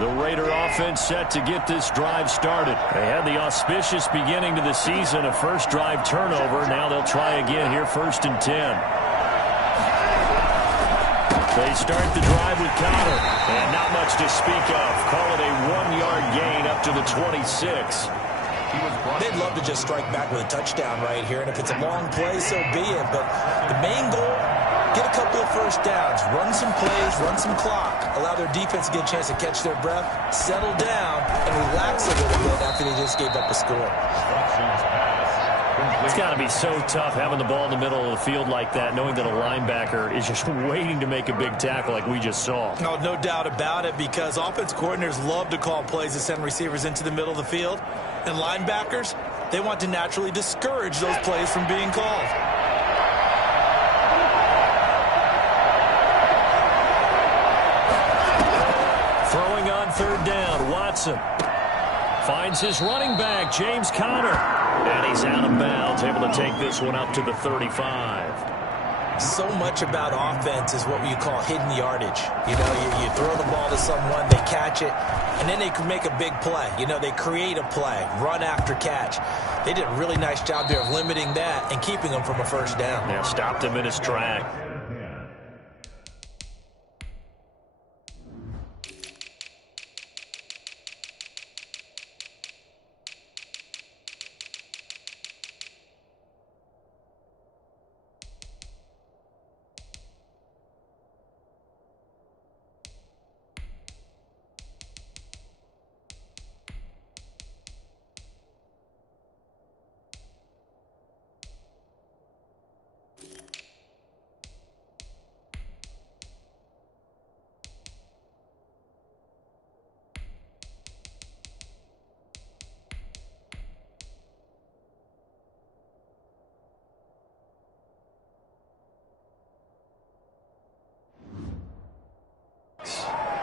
The Raider offense set to get this drive started. They had the auspicious beginning to the season, a first drive turnover. Now they'll try again here, 1st and 10. They start the drive with Connor, and not much to speak of. Call it a 1-yard gain up to the 26. They'd love to just strike back with a touchdown right here, and if it's a long play, so be it. But the main goal, get a couple of first downs, run some plays, run some clock, allow their defense to get a chance to catch their breath, settle down, and relax a little bit after they just gave up a score. It's got to be so tough having the ball in the middle of the field like that, knowing that a linebacker is just waiting to make a big tackle like we just saw. No doubt about it, because offense coordinators love to call plays to send receivers into the middle of the field. And linebackers, they want to naturally discourage those plays from being called. Throwing on 3rd down, Watson finds his running back, James Conner. And he's out of bounds, able to take this one up to the 35. So much about offense is what you call hidden yardage. You know, you throw the ball to someone, they catch it, and then they can make a big play. You know, they create a play, run after catch. They did a really nice job there of limiting that and keeping them from a first down. Yeah, stopped him in his track.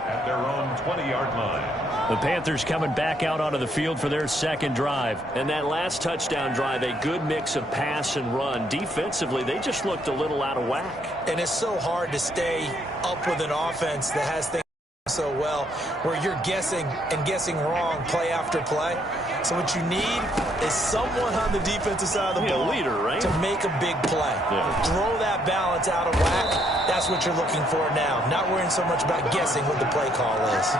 At their own 20-yard line. The Panthers coming back out onto the field for their 2nd drive. And that last touchdown drive, a good mix of pass and run. Defensively, they just looked a little out of whack. And it's so hard to stay up with an offense that has things so well, where you're guessing and guessing wrong play after play. So what you need is someone on the defensive side of the ball, a leader, right? To make a big play. Yeah. Throw that balance out of whack. That's what you're looking for now. Not worrying so much about guessing what the play call is.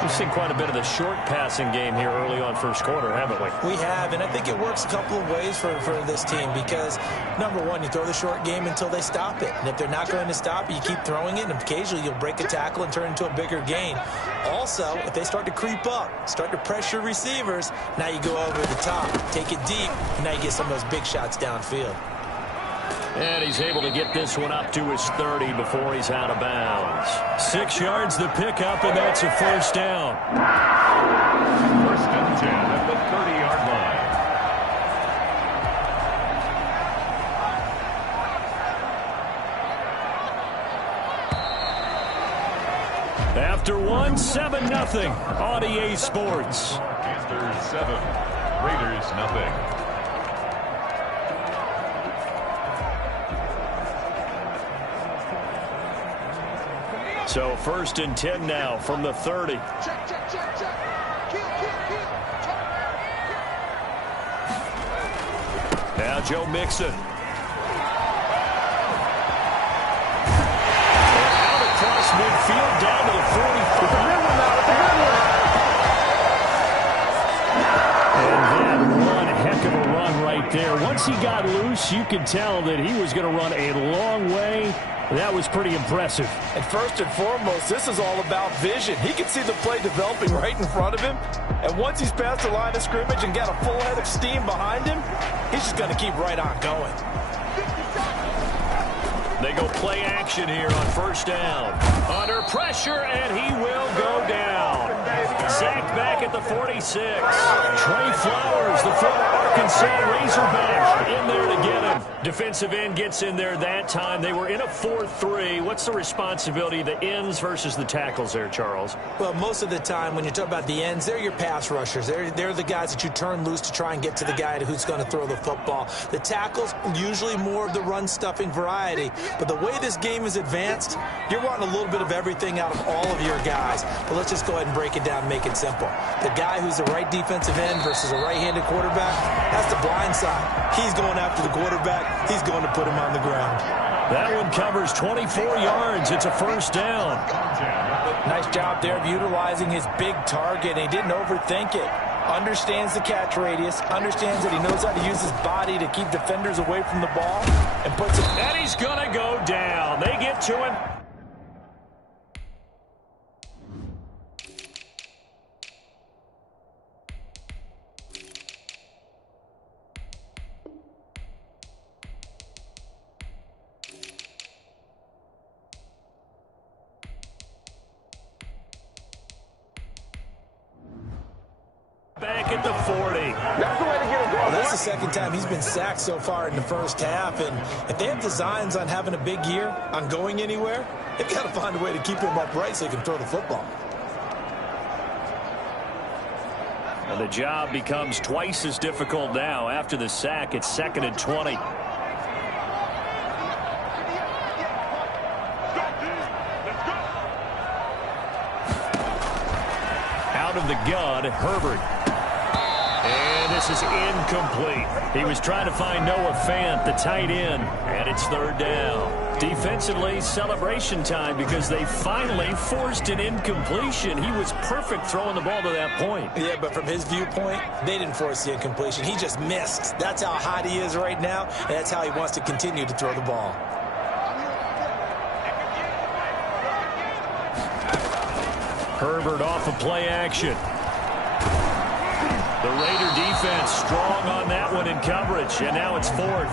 We've seen quite a bit of the short passing game here early on 1st quarter, haven't we? We have, and I think it works a couple of ways for this team, because, number one, you throw the short game until they stop it. And if they're not going to stop it, you keep throwing it, and occasionally you'll break a tackle and turn it into a bigger gain. Also, if they start to creep up, start to pressure receivers, now you go over the top, take it deep, and now you get some of those big shots downfield. And he's able to get this one up to his 30 before he's out of bounds. 6 yards the pickup, and that's a 1st down. 1st and 10 at the 30-yard line. After one, 7-0 on EA Sports. Panthers 7, Raiders 0. So 1st and 10 now from the 30. Now Joe Mixon. Out across midfield down to the 40. And then one heck of a run right there. Once he got loose, you could tell that he was going to run a long way. That was pretty impressive. And first and foremost, this is all about vision. He can see the play developing right in front of him. And once he's past the line of scrimmage and got a full head of steam behind him, he's just going to keep right on going. They go play action here on 1st down. Under pressure, and he will go down. Sacked back at the 46. Trey Flowers Here's the former Arkansas Razorback in there to get him. Defensive end gets in there that time. They were in a 4-3. What's the responsibility of the ends versus the tackles there, Charles? Well, most of the time when you talk about the ends, they're your pass rushers. They're the guys that you turn loose to try and get to the guy who's going to throw the football. The tackles, usually more of the run-stuffing variety. But the way this game is advanced, you're wanting a little bit of everything out of all of your guys. But let's just go ahead and break it down and make it simple. The guy who's the right defensive end versus a right-handed quarterback, that's the blind side. He's going after the quarterback. He's going to put him on the ground. That one covers 24 yards. It's a first down. Nice job there of utilizing his big target. He didn't overthink it. Understands the catch radius. Understands that he knows how to use his body to keep defenders away from the ball. And puts it. And he's going to go down. They get to him. Back at the 40. That's the way to get a goal. Well, that's the second time he's been sacked so far in the first half. And if they have designs on having a big year, on going anywhere, they've got to find a way to keep him upright so he can throw the football. And the job becomes twice as difficult now. After the sack, it's 2nd and 20. Out of the gun, Herbert. And this is incomplete. He was trying to find Noah Fant, the tight end, and it's 3rd down. Defensively, celebration time because they finally forced an incompletion. He was perfect throwing the ball to that point. Yeah, but from his viewpoint, they didn't force the incompletion. He just missed. That's how hot he is right now, and that's how he wants to continue to throw the ball. Herbert off of play action. The Raider defense strong on that one in coverage, and now it's 4th.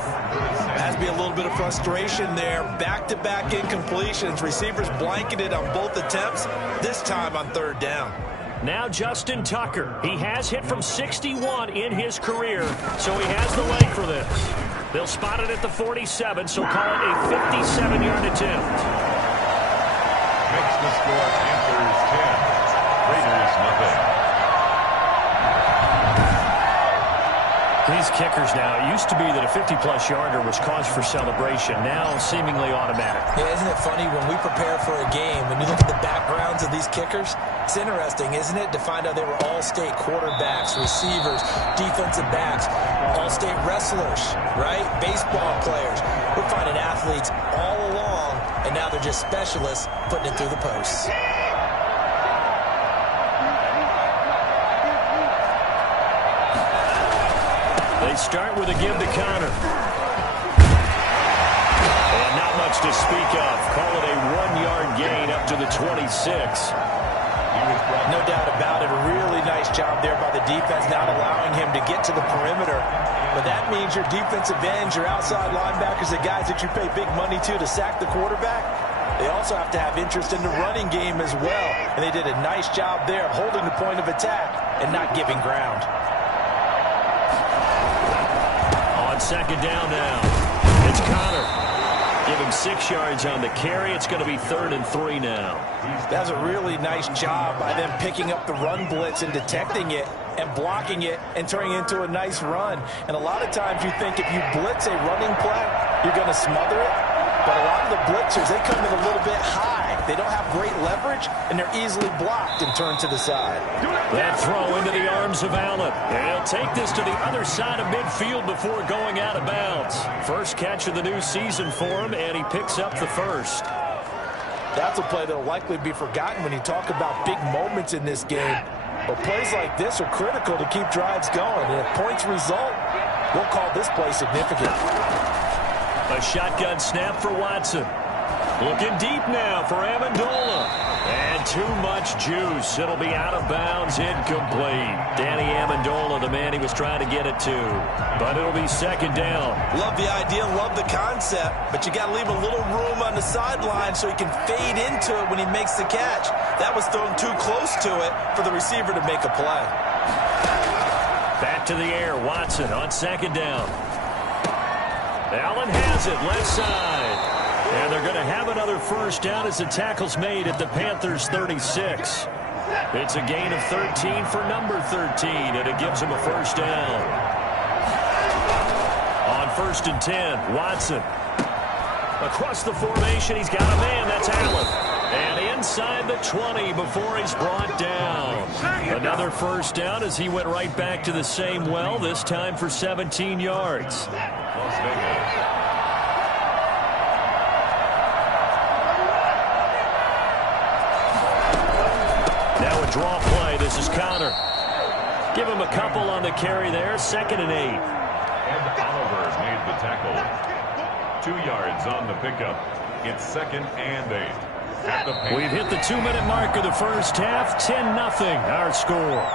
Has to be a little bit of frustration there. Back-to-back incompletions. Receivers blanketed on both attempts, this time on 3rd down. Now Justin Tucker. He has hit from 61 in his career, so he has the leg for this. They'll spot it at the 47, so call it a 57-yard attempt. Makes the score Panthers 10. Raiders nothing. These kickers now, it used to be that a 50-plus yarder was cause for celebration. Now seemingly automatic. Yeah, isn't it funny when we prepare for a game, when you look at the backgrounds of these kickers, it's interesting, isn't it, to find out they were all-state quarterbacks, receivers, defensive backs, all-state wrestlers, right? Baseball players. We're finding athletes all along, and now they're just specialists putting it through the posts. They start with a give to Connor. And not much to speak of. Call it a 1-yard gain up to the 26. No doubt about it. A really nice job there by the defense, not allowing him to get to the perimeter. But that means your defensive ends, your outside linebackers, the guys that you pay big money to sack the quarterback, they also have to have interest in the running game as well. And they did a nice job there of holding the point of attack and not giving ground. On 2nd down now, it's Connor. Give him 6 yards on the carry. It's going to be 3rd and 3 now. That's a really nice job by them picking up the run blitz and detecting it and blocking it and turning it into a nice run. And a lot of times you think if you blitz a running play, you're going to smother it. But a lot of the blitzers, they come in a little bit high. They don't have great leverage, and they're easily blocked and turned to the side. That throw into the arms of Allen. And he'll take this to the other side of midfield before going out of bounds. First catch of the new season for him, and he picks up the first. That's a play that will likely be forgotten when you talk about big moments in this game. But plays like this are critical to keep drives going. And if points result, we'll call this play significant. A shotgun snap for Watson. Looking deep now for Amendola. And too much juice. It'll be out of bounds, incomplete. Danny Amendola, the man he was trying to get it to. But it'll be 2nd down. Love the idea, love the concept, but you got to leave a little room on the sideline so he can fade into it when he makes the catch. That was thrown too close to it for the receiver to make a play. Back back to the air. Watson on second down. Allen has it left side. And they're going to have another first down as the tackle's made at the Panthers' 36. It's a gain of 13 for number 13, and it gives them a first down. On 1st and 10, Watson. Across the formation, he's got a man. That's Allen. And inside the 20 before he's brought down. Another first down as he went right back to the same well, this time for 17 yards. Las Vegas. Now a draw play. This is Connor. Give him a couple on the carry there. 2nd and 8. And Oliver made the tackle. 2 yards on the pickup. It's 2nd and 8. We've hit the 2-minute mark of the first half. 10-0 our score.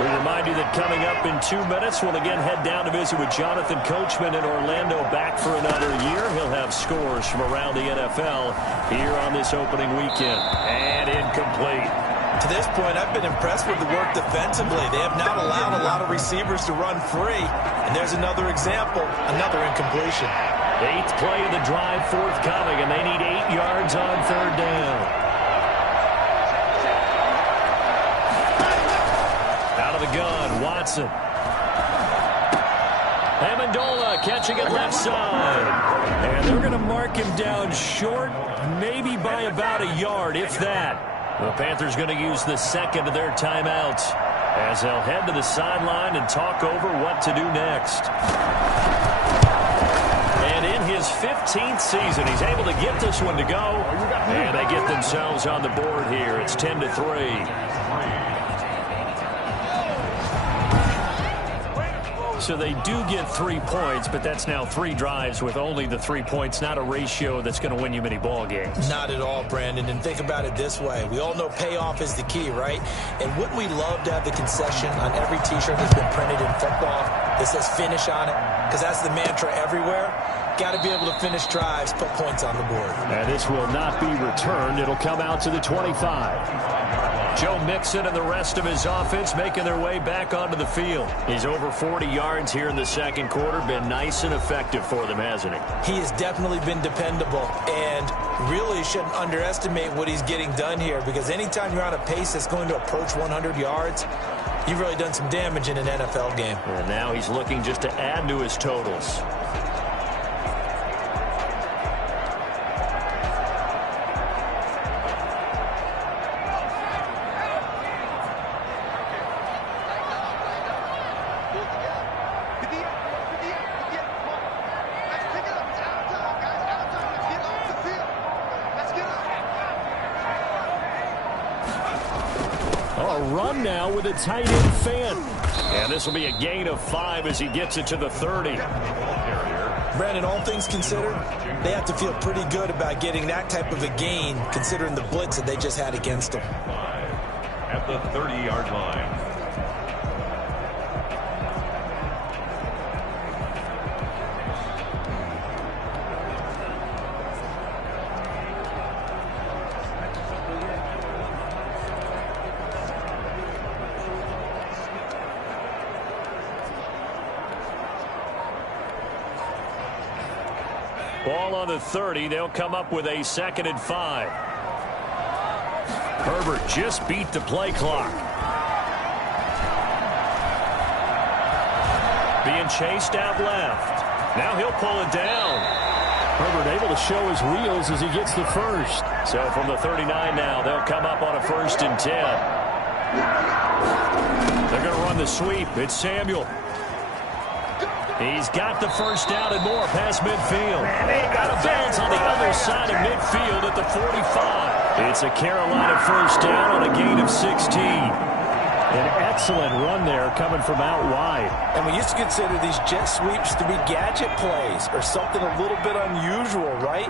We remind you that coming up in 2 minutes, we'll again head down to visit with Jonathan Coachman in Orlando, back for another year. He'll have scores from around the NFL here on this opening weekend. And incomplete. To this point, I've been impressed with the work defensively. They have not allowed a lot of receivers to run free. And there's another example, another incompletion. 8th play of the drive forthcoming, and they need 8 yards on 3rd down. Out of the gun, Watson. Amendola catching it left side. And they're going to mark him down short, maybe by about a yard, if that. The Panthers going to use the 2nd of their timeouts as they'll head to the sideline and talk over what to do next. And in his 15th season, he's able to get this one to go. And they get themselves on the board here. It's 10-3. So they do get 3 points, but that's now 3 drives with only the 3 points, not a ratio that's going to win you many ball games. Not at all, Brandon. And think about it this way. We all know payoff is the key, right? And wouldn't we love to have the concession on every T-shirt that's been printed in football that says finish on it? Because that's the mantra everywhere. Got to be able to finish drives, put points on the board. And this will not be returned. It'll come out to the 25. Joe Mixon and the rest of his offense making their way back onto the field. He's over 40 yards here in the 2nd quarter. Been nice and effective for them, hasn't he? He has definitely been dependable, and really shouldn't underestimate what he's getting done here, because anytime you're on a pace that's going to approach 100 yards, you've really done some damage in an NFL game. And now he's looking just to add to his totals. Run now with a tight end fan. And this will be a gain of 5 as he gets it to the 30. Brandon, all things considered, they have to feel pretty good about getting that type of a gain, considering the blitz that they just had against them. At the 30-yard line. Ball on the 30. They'll come up with a 2nd and 5. Herbert just beat the play clock. Being chased out left. Now he'll pull it down. Herbert able to show his wheels as he gets the first. So from the 39 now, they'll come up on a 1st and 10. They're going to run the sweep. It's Samuel. He's got the first down and more past midfield. Got a bounce on the other side of midfield at the 45. It's a Carolina first down on a gain of 16. An excellent run there coming from out wide. And we used to consider these jet sweeps to be gadget plays or something a little bit unusual, right?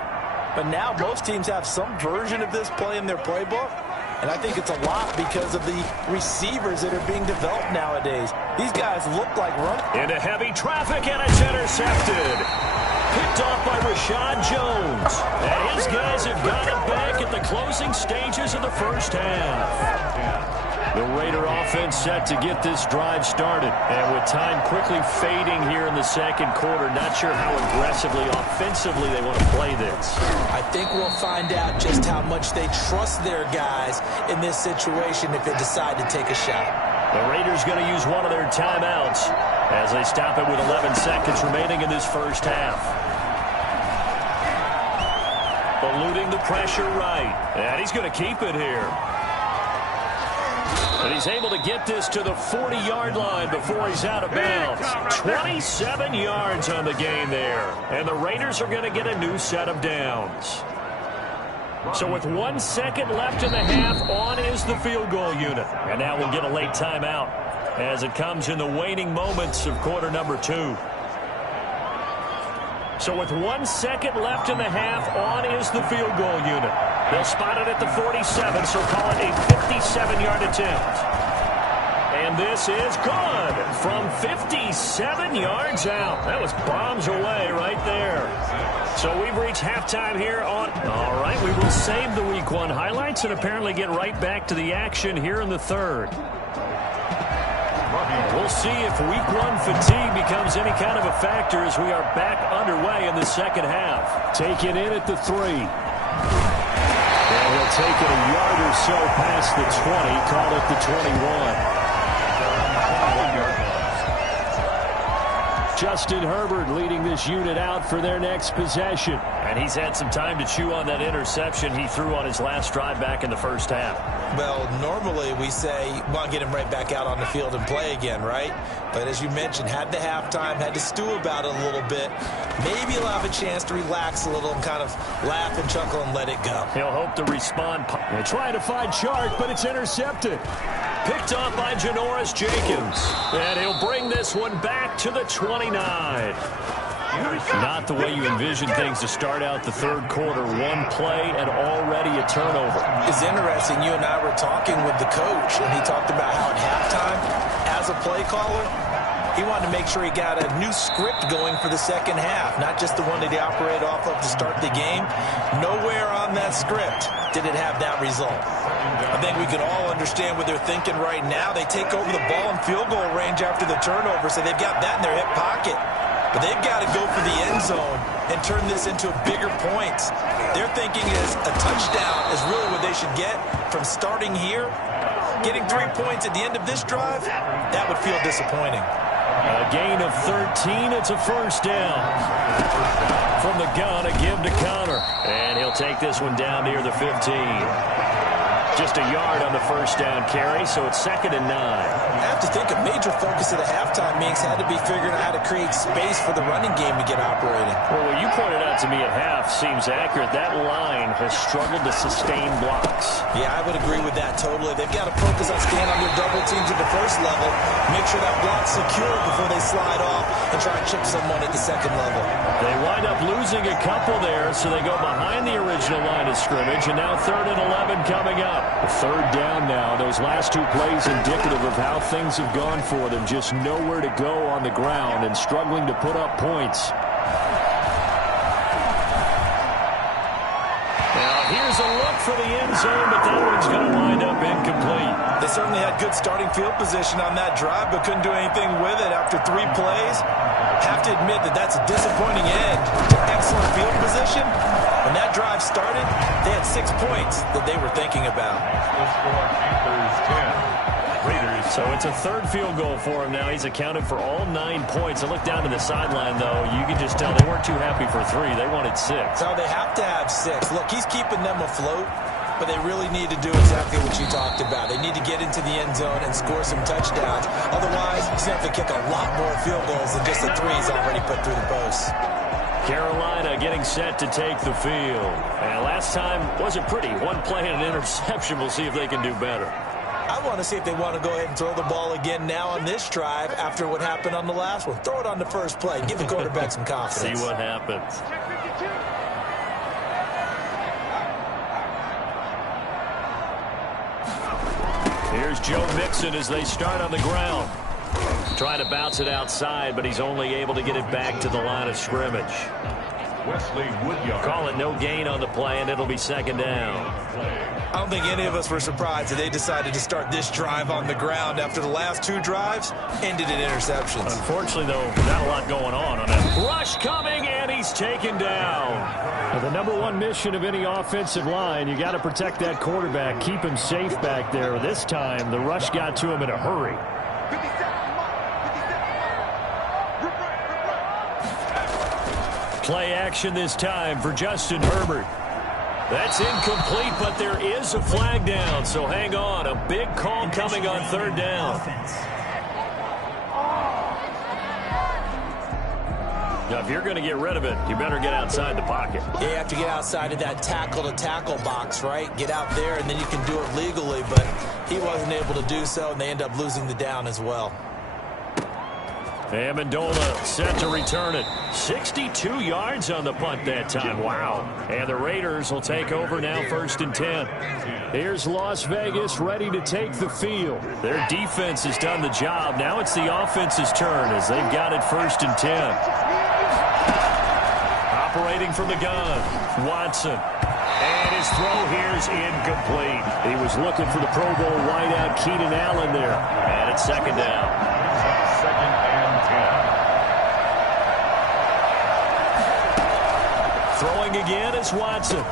But now most teams have some version of this play in their playbook. And I think it's a lot because of the receivers that are being developed nowadays. These guys look like run. Into heavy traffic, and it's intercepted. Picked off by Rashad Jones. And his guys have got it back at the closing stages of the first half. The Raider offense set to get this drive started. And with time quickly fading here in the second quarter, not sure how aggressively, offensively they want to play this. I think we'll find out just how much they trust their guys in this situation if they decide to take a shot. The Raiders going to use one of their timeouts as they stop it with 11 seconds remaining in this first half. Eluding the pressure right. And he's going to keep it here. And he's able to get this to the 40-yard line before he's out of bounds. 27 yards on the gain there. And the Raiders are going to get a new set of downs. So with 1 second left in the half, on is the field goal unit. And now we'll get a late timeout as it comes in the waning moments of quarter number 2. So with 1 second left in the half, on is the field goal unit. They'll spot it at the 47, so call it a 57-yard attempt. And this is good from 57 yards out. That was bombs away right there. So we've reached halftime here on... All right, we will save the Week 1 highlights and apparently get right back to the action here in the third. We'll see if Week 1 fatigue becomes any kind of a factor as we are back underway in the second half. Taken in at the 3. And he'll take it a yard or so past the 20, call it the 21. Justin Herbert leading this unit out for their next possession. And he's had some time to chew on that interception he threw on his last drive back in the first half. Well, normally we say, well, get him right back out on the field and play again, right? But as you mentioned, had the halftime, had to stew about it a little bit. Maybe he'll have a chance to relax a little and kind of laugh and chuckle and let it go. He'll hope to respond. They're trying to find Chark, but it's intercepted. Picked off by Janoris Jenkins. And he'll bring this one back to the 29. Not the way you envision things to start out the third quarter. One play and already a turnover. It's interesting. You and I were talking with the coach, and he talked about how at halftime, as a play caller, he wanted to make sure he got a new script going for the second half, not just the one that he operated off of to start the game. Nowhere on that script did it have that result. I think we can all understand what they're thinking right now. They take over the ball in field goal range after the turnover, so they've got that in their hip pocket. But they've got to go for the end zone and turn this into bigger points. Their thinking is a touchdown is really what they should get from starting here. Getting 3 points at the end of this drive, that would feel disappointing. A gain of 13. It's a first down. From the gun, a give to Connor. And he'll take this one down near the 15. Just a yard on the first down carry, so it's 2nd and 9. I have to think a major focus of the halftime meetings had to be figuring out how to create space for the running game to get operating. Well, what you pointed out to me at half seems accurate. That line has struggled to sustain blocks. Yeah, I would agree with that totally. They've got to focus on staying on their double teams at the first level, make sure that block's secure before they slide off and try and chip someone at the second level. They wind up losing a couple there, so they go behind the original line of scrimmage, and now 3rd and 11 coming up. Third down now. Those last 2 plays indicative of how things have gone for them. Just nowhere to go on the ground and struggling to put up points. Now here's a look for the end zone, but that one's going to wind up incomplete. They certainly had good starting field position on that drive, but couldn't do anything with it after 3 plays. Have to admit that that's a disappointing end to excellent field position. When that drive started, they had 6 points that they were thinking about. So it's a 3rd field goal for him now. He's accounted for all 9 points. I look down to the sideline, though. You can just tell they weren't too happy for 3. They wanted 6. So they have to have 6. Look, he's keeping them afloat, but they really need to do exactly what you talked about. They need to get into the end zone and score some touchdowns. Otherwise, he's going to have to kick a lot more field goals than just the 3s already put through the posts. Carolina getting set to take the field. And last time wasn't pretty. 1 play and an interception. We'll see if they can do better. I want to see if they want to go ahead and throw the ball again now on this drive after what happened on the last one. Throw it on the first play. Give the quarterback some confidence. See what happens. Here's Joe Mixon as they start on the ground. Trying to bounce it outside, but he's only able to get it back to the line of scrimmage. Wesley Woodyard. Call it no gain on the play, and it'll be second down. I don't think any of us were surprised that they decided to start this drive on the ground after the last 2 drives ended in interceptions. Unfortunately, though, not a lot going on that. Rush coming, and he's taken down. Well, the number one mission of any offensive line, you got to protect that quarterback, keep him safe back there. This time, the rush got to him in a hurry. Play action this time for Justin Herbert. That's incomplete, but there is a flag down, so hang on. A big call coming on third down. Now, if you're going to get rid of it, you better get outside the pocket. You have to get outside of that tackle-to-tackle box, right? Get out there, and then you can do it legally, but he wasn't able to do so, and they end up losing the down as well. Amendola set to return it. 62 yards on the punt that time. Wow. And the Raiders will take over now, 1st and 10. Here's Las Vegas ready to take the field. Their defense has done the job. Now it's the offense's turn as they've got it 1st and 10. Operating from the gun, Watson. And his throw here is incomplete. He was looking for the Pro Bowl wideout Keenan Allen there. And it's second down. Second and 10. Throwing again is Watson.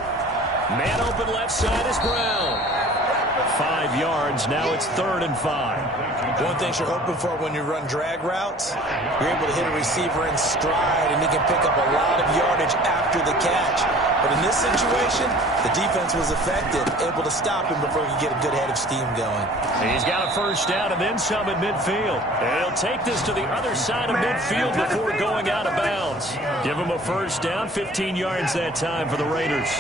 Man open left side is Brown. 5 yards. Now it's 3rd and 5. One thing you're hoping for when you run drag routes, you're able to hit a receiver in stride, and he can pick up a lot of yardage after the catch. But in this situation, the defense was effective, able to stop him before he could get a good head of steam going. He's got a first down and then some at midfield. And he'll take this to the other side of midfield before going out of bounds. Give him a first down, 15 yards that time for the Raiders.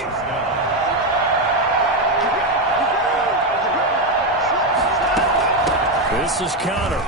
This is Connor.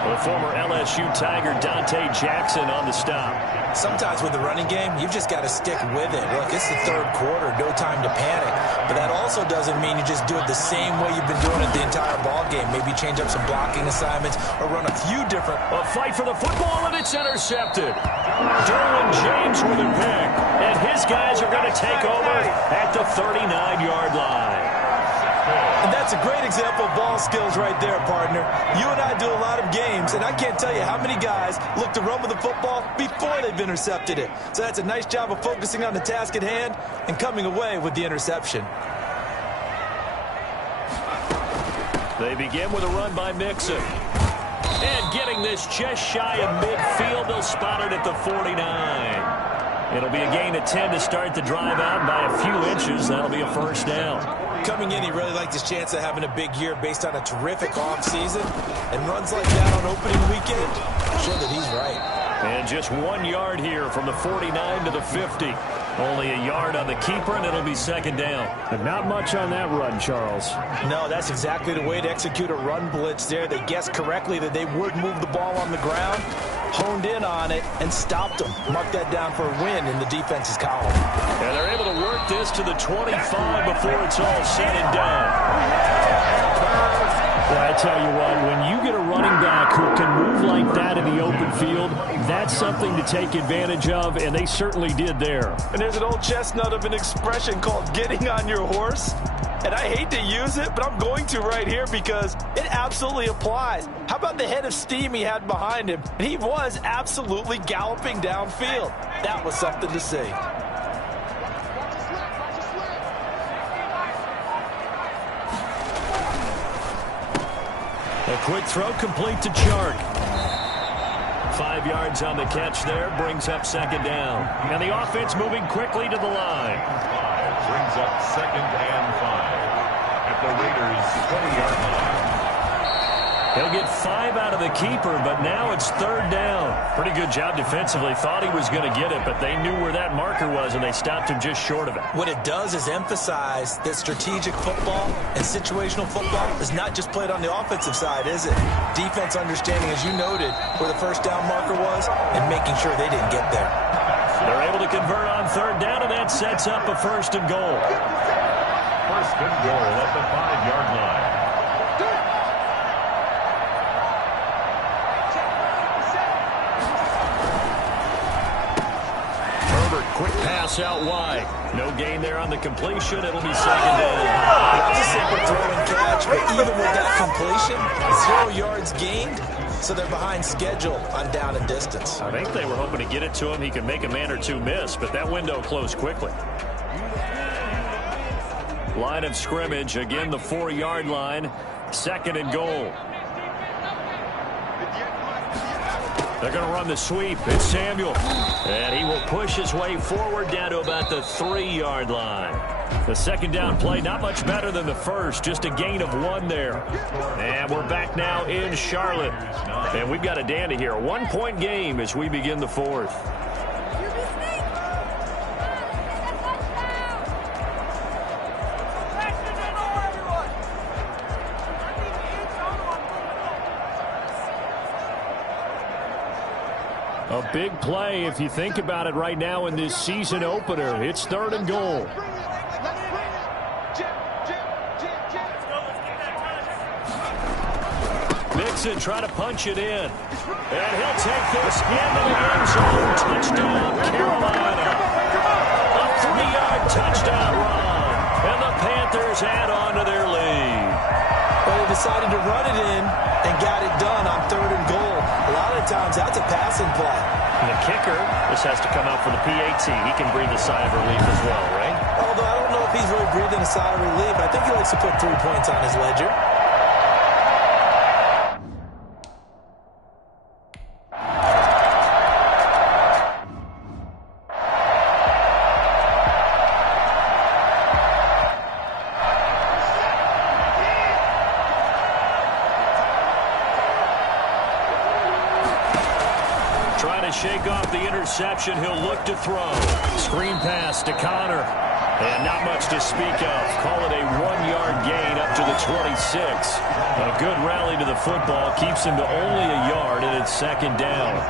The former LSU Tiger Dante Jackson on the stop. Sometimes with the running game, you've just got to stick with it. Look, it's the 3rd quarter, no time to panic. But that also doesn't mean you just do it the same way you've been doing it the entire ball game. Maybe change up some blocking assignments or run a few different. A fight for the football, and it's intercepted. Derwin James with a pick. And his guys are going to take over at the 39-yard line. And that's a great example of ball skills right there, partner. You and I do a lot of games, and I can't tell you how many guys look to run with the football before they've intercepted it. So that's a nice job of focusing on the task at hand and coming away with the interception. They begin with a run by Mixon. And getting this just shy of midfield, they'll spot it at the 49. It'll be a gain of 10 to start the drive out by a few inches. That'll be a first down. Coming in, he really liked his chance of having a big year based on a terrific offseason. And runs like that on opening weekend show that he's right. And just 1 yard here from the 49 to the 50. Only a yard on the keeper, and it'll be second down. But not much on that run, Charles. No, that's exactly the way to execute a run blitz there. They guessed correctly that they would move the ball on the ground, honed in on it, and stopped them. Mark that down for a win in the defense's column. And they're able to work this to the 25 before it's all said and done. Well, I tell you what, when you get a running back who can move like that in the open field, that's something to take advantage of, and they certainly did there. And there's an old chestnut of an expression called getting on your horse. And I hate to use it, but I'm going to right here because it absolutely applies. How about the head of steam he had behind him? And he was absolutely galloping downfield. That was something to see. A quick throw complete to Chark. 5 yards on the catch there, brings up second down. And the offense moving quickly to the line. Brings up second and 5 at the Raiders' 20-yard line. He'll get 5 out of the keeper, but now it's third down. Pretty good job defensively. Thought he was going to get it, but they knew where that marker was, and they stopped him just short of it. What it does is emphasize that strategic football and situational football is not just played on the offensive side, is it? Defense understanding, as you noted, where the first down marker was and making sure they didn't get there. They're able to convert on third down, and that sets up a first and goal. First and goal at the 5-yard line. Cross out wide. No gain there on the completion. It'll be second down. That's a simple throw and catch, but even with that completion, 0 yards gained, so they're behind schedule on down and distance. I think they were hoping to get it to him. He could make a man or two miss, but that window closed quickly. Line of scrimmage, again the 4-yard line. Second and goal. They're going to run the sweep. It's Samuel. And he will push his way forward down to about the 3-yard line. The second down play, not much better than the first. Just a gain of 1 there. And we're back now in Charlotte. And we've got a dandy here. A 1-point game as we begin the 4th. A big play if you think about it right now in this season opener. It's 3rd and goal. Mixon trying to punch it in. And he'll take this into the end zone. Touchdown, Carolina. A 3-yard touchdown run. And the Panthers add on to their lead. But they decided to run it in and got it done on 3rd and goal. A lot of times that's a passing play. And the kicker, this has to come out for the PAT. He can breathe a sigh of relief as well, right? Although I don't know if he's really breathing a sigh of relief. I think he likes to put 3 points on his ledger. Shake off the interception. He'll look to throw. Screen pass to Connor. And not much to speak of. Call it a 1-yard gain up to the 26. A good rally to the football. Keeps him to only a yard, and it's second down.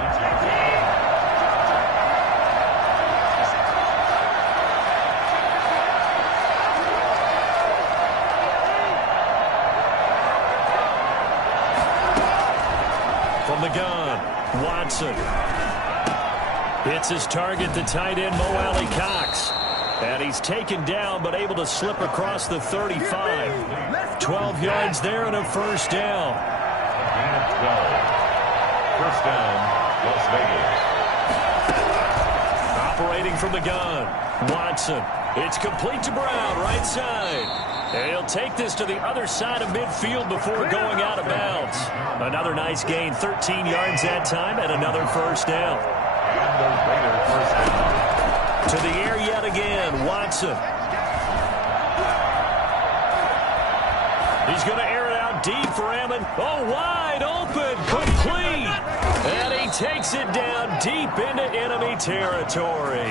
From the gun, Watson. Hits his target, the tight end, Mo Alley Cox. And he's taken down, but able to slip across the 35. 12 yards there and a first down. Gain of 12. First down, Las Vegas. Operating from the gun, Watson. It's complete to Brown, right side. And he'll take this to the other side of midfield before going out of bounds. Another nice gain, 13 yards that time, and another first down. To the air yet again, Watson. He's going to air it out deep for Ammon. Oh, wide open, complete. And he takes it down deep into enemy territory.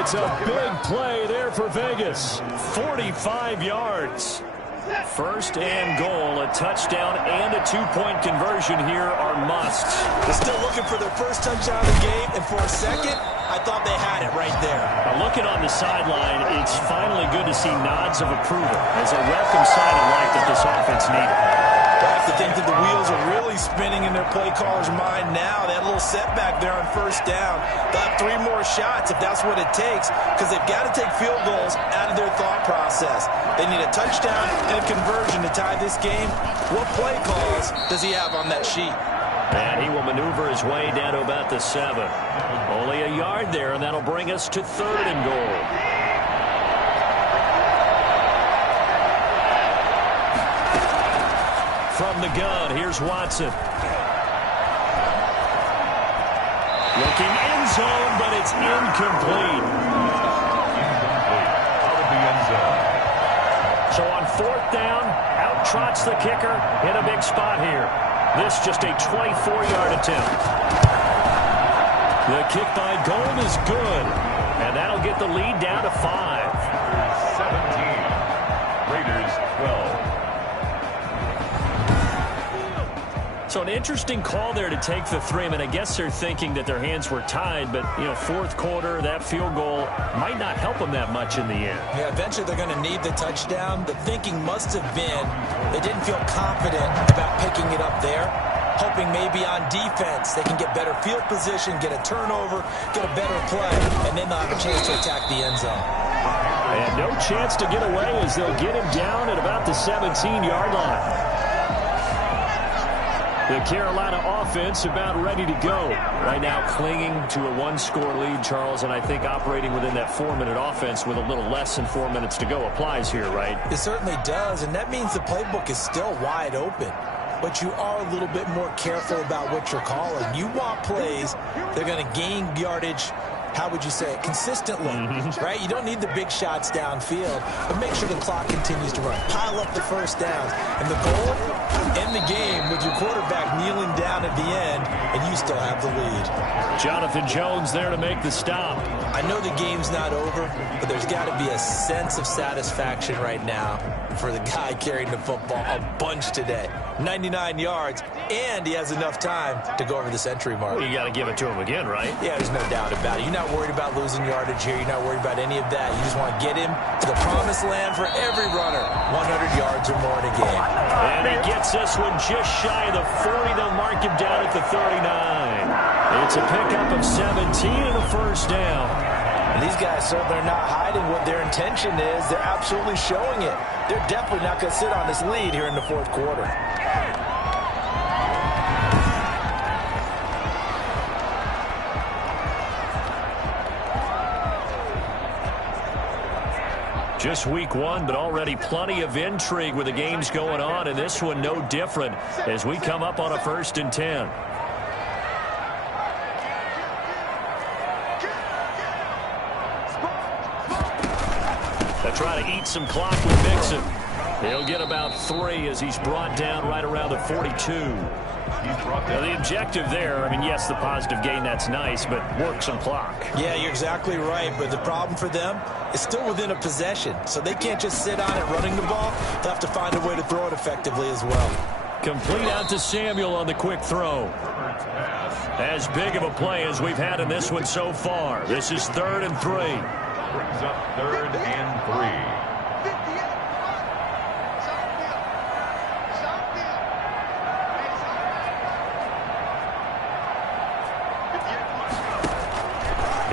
It's a big play there for Vegas. 45 yards. First and goal, a touchdown and a 2-point conversion here are musts. They're still looking for their first touchdown of the game, and for a second, I thought they had it right there. Looking on the sideline, it's finally good to see nods of approval as a welcome sign of life that this offense needed. I have to think that the wheels are really spinning in their play caller's mind now. That little setback there on first down. They'll have 3 more shots if that's what it takes, because they've got to take field goals out of their thought process. They need a touchdown and a conversion to tie this game. What play calls does he have on that sheet? And he will maneuver his way down to about the 7. Only a yard there, and that'll bring us to 3rd and goal. From the gun, here's Watson. Looking end zone, but it's incomplete. Out of the end zone. So on 4th down, out trots the kicker in a big spot here. This just a 24-yard attempt. The kick by Gold is good, and that'll get the lead down to 5. 17. Raiders 12. So an interesting call there to take the 3. I mean, I guess they're thinking that their hands were tied, but, you know, 4th quarter, that field goal might not help them that much in the end. Yeah, eventually they're going to need the touchdown. The thinking must have been they didn't feel confident about picking it up there. hoping maybe on defense they can get better field position, get a turnover, get a better play, and then they'll have a chance to attack the end zone. And no chance to get away as they'll get him down at about the 17-yard line. The Carolina offense about ready to go. Right now clinging to a one-score lead, Charles, and I think operating within that 4-minute offense with a little less than 4 minutes to go applies here, right? It certainly does, and that means the playbook is still wide open. But you are a little bit more careful about what you're calling. You want plays, they're going to gain yardage, how would you say it, consistently, right? You don't need the big shots downfield, but make sure the clock continues to run. Pile up the first downs. And the goal, end the game with your quarterback kneeling down at the end, and you still have the lead. Jonathan Jones there to make the stop. I know the game's not over, but there's got to be a sense of satisfaction right now for the guy carrying the football a bunch today. 99 yards, and he has enough time to go over the century mark. Well, you got to give it to him again, right? Yeah, there's no doubt about it. You're not worried about losing yardage here. You're not worried about any of that. You just want to get him to the promised land for every runner. 100 yards or more in a game. And he gets this one just shy of the 40. They'll mark him down at the 39. It's a pickup of 17 and a first down. And these guys certainly are not hiding what their intention is. They're absolutely showing it. They're definitely not going to sit on this lead here in the fourth quarter. Just week one, but already plenty of intrigue with the games going on, and this one no different as we come up on a 1st and 10. They try to eat some clock with Mixon. He'll get about 3 as he's brought down right around the 42. Now, the objective there, I mean, yes, the positive gain, that's nice, but work some clock. Yeah, you're exactly right, but the problem for them is still within a possession, so they can't just sit on it running the ball. They'll have to find a way to throw it effectively as well. Complete out to Samuel on the quick throw. As big of a play as we've had in this one so far. This is 3rd and 3. Brings up 3rd and 3.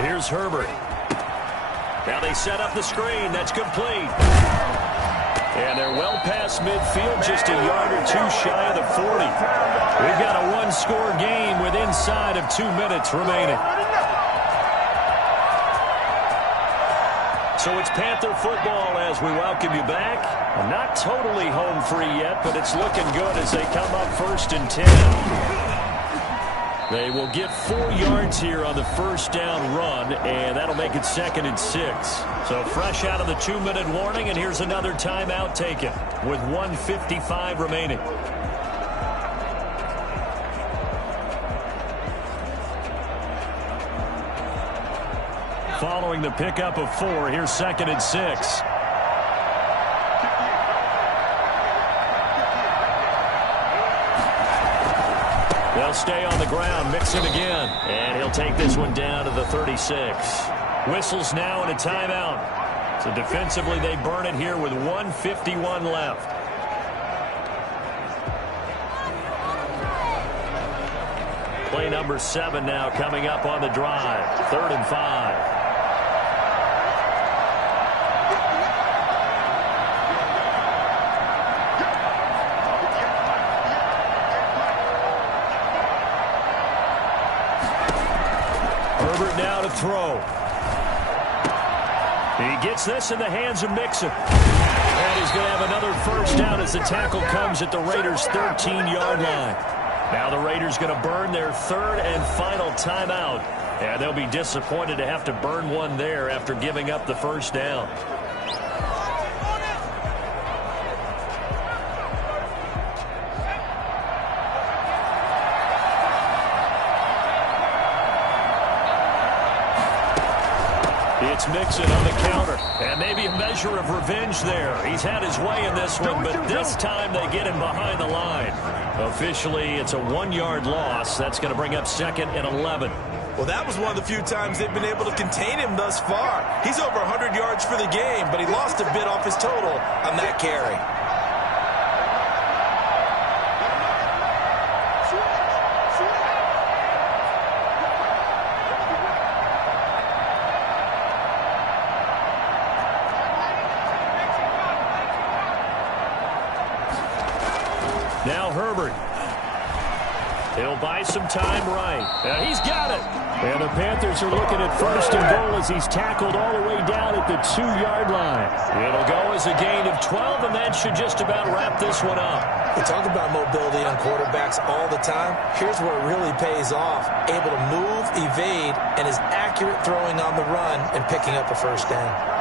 Here's Herbert. Now they set up the screen. That's complete. And they're well past midfield, just a yard or two shy of the 40. We've got a one-score game with inside of 2 minutes remaining. So it's Panther football as we welcome you back. Not totally home free yet, but it's looking good as they come up 1st and 10. They will get 4 yards here on the first down run, and that'll make it 2nd and 6. So fresh out of the 2-minute warning, and here's another timeout taken with 1:55 remaining. Following the pickup of 4, here's 2nd and 6. They'll stay on the ground, Mixon again, and he'll take this one down to the 36. Whistles now and a timeout. So defensively, they burn it here with 1:51 left. Play number 7 now coming up on the drive. 3rd and 5. Herbert now to throw. He gets this in the hands of Mixon. And he's going to have another first down as the tackle comes at the Raiders' 13-yard line. Now the Raiders going to burn their 3rd and final timeout. And they'll be disappointed to have to burn one there after giving up the first down. It's Mixon on the counter, and maybe a measure of revenge there. He's had his way in this one, but this time they get him behind the line. Officially, it's a 1-yard loss. That's going to bring up 2nd and 11. Well, that was one of the few times they've been able to contain him thus far. He's over 100 yards for the game, but he lost a bit off his total on that carry. Now Herbert. He'll buy some time right. And he's got it. And the Panthers are looking at first and goal as he's tackled all the way down at the 2-yard line. It'll go as a gain of 12, and that should just about wrap this one up. We talk about mobility on quarterbacks all the time. Here's where it really pays off. Able to move, evade, and is accurate throwing on the run and picking up a first down.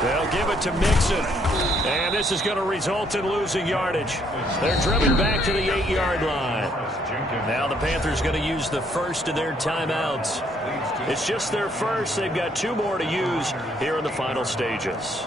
They'll give it to Mixon. And this is going to result in losing yardage. They're driven back to the 8-yard line. Now the Panthers going to use the first of their timeouts. It's just their first. They've got 2 more to use here in the final stages.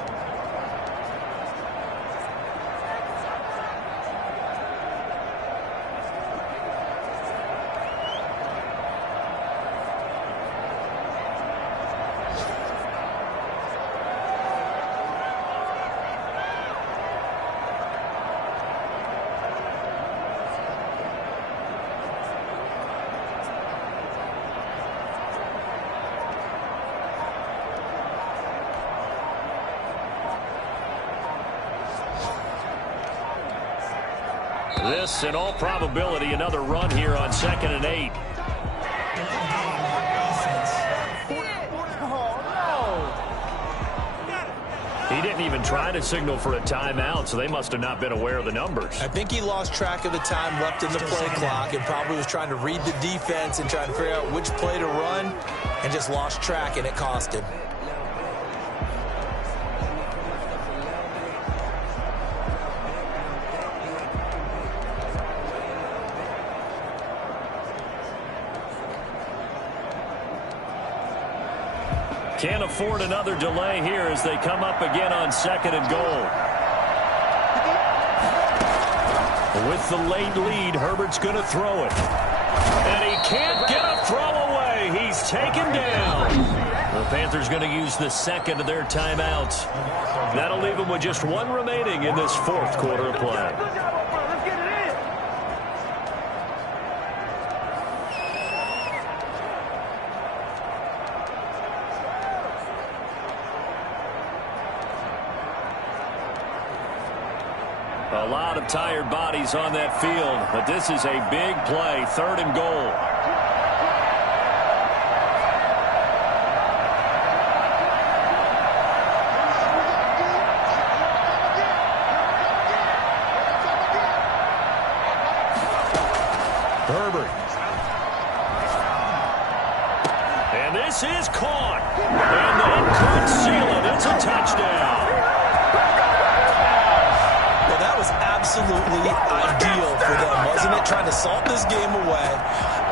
This, in all probability, another run here on 2nd and 8. He didn't even try to signal for a timeout, so they must have not been aware of the numbers. I think he lost track of the time left in the play clock and probably was trying to read the defense and trying to figure out which play to run and just lost track, and it cost him. Can't afford another delay here as they come up again on 2nd and goal. With the late lead, Herbert's going to throw it. And he can't get a throw away. He's taken down. The Panthers going to use the second of their timeouts. That'll leave them with just 1 remaining in this 4th quarter of play. A lot of tired bodies on that field, but this is a big play, 3rd and goal. Herbert. And this is caught. And they could seal it. It's a touchdown. That was absolutely ideal for them, wasn't it? Trying to salt this game away.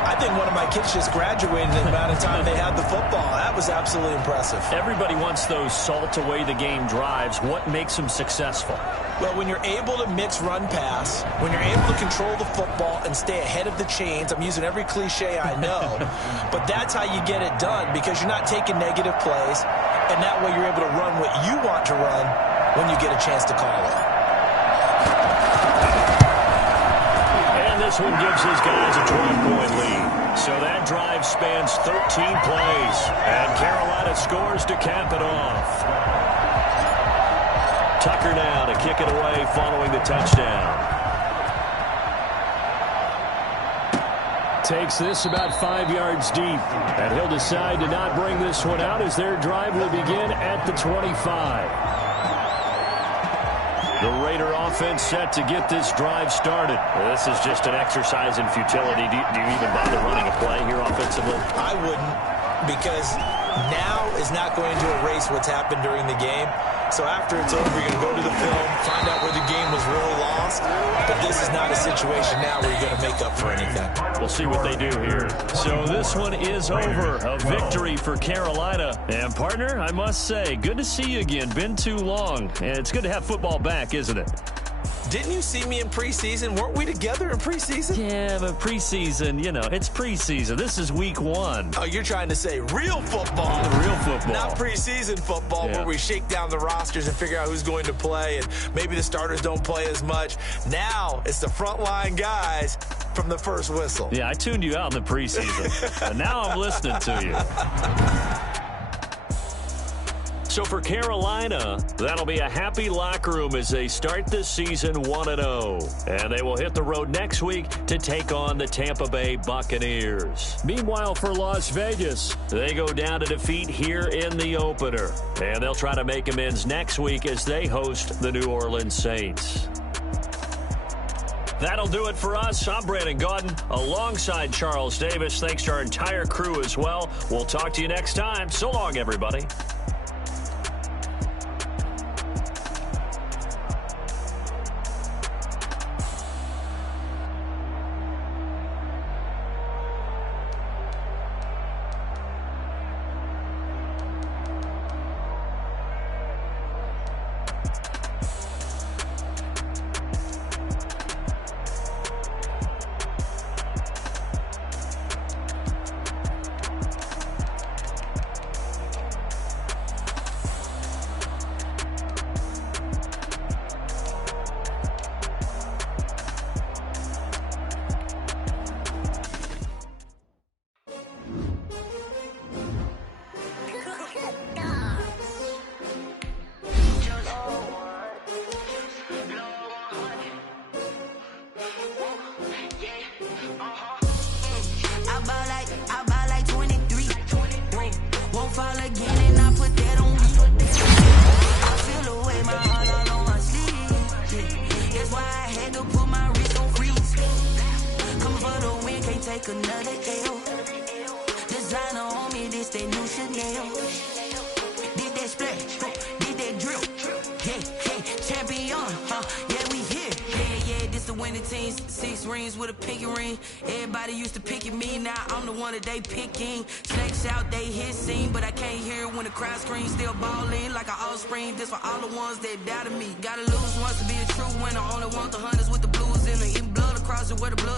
I think one of my kids just graduated in the amount of time they had the football. That was absolutely impressive. Everybody wants those salt away the game drives. What makes them successful? Well, when you're able to mix run pass, when you're able to control the football and stay ahead of the chains, I'm using every cliche I know, but that's how you get it done because you're not taking negative plays, and that way you're able to run what you want to run when you get a chance to call it. This one gives his guys a 12-point lead. So that drive spans 13 plays. And Carolina scores to cap it off. Tucker now to kick it away following the touchdown. Takes this about 5 yards deep. And he'll decide to not bring this one out as their drive will begin at the 25. The Raider offense set to get this drive started. Well, this is just an exercise in futility. Do you even bother running a play here offensively? I wouldn't, because now is not going to erase what's happened during the game. So after it's over, you're going to go to the film, find out where the game was really lost. But this is not a situation now where you're going to make up for anything. We'll see what they do here. So this one is over. A victory for Carolina. And, partner, I must say, good to see you again. Been too long. And it's good to have football back, isn't it? Didn't you see me in preseason? Weren't we together in preseason? Yeah, but preseason, you know, it's preseason. This is week 1. Oh, you're trying to say real football. Real football. Not preseason football where we shake down the rosters and figure out who's going to play, and maybe the starters don't play as much. Now it's the frontline guys from the first whistle. Yeah, I tuned you out in the preseason. And now I'm listening to you. So for Carolina, that'll be a happy locker room as they start this season 1-0. And they will hit the road next week to take on the Tampa Bay Buccaneers. Meanwhile, for Las Vegas, they go down to defeat here in the opener. And they'll try to make amends next week as they host the New Orleans Saints. That'll do it for us. I'm Brandon Gaudin alongside Charles Davis. Thanks to our entire crew as well. We'll talk to you next time. So long, everybody. They picking snakes out, they hissing, but I can't hear it when the crowd screams. Still balling like an offspring. This for all the ones that doubted me. Gotta lose once to be a true winner. Only want the hunters with the blues in the blood across it where the blood.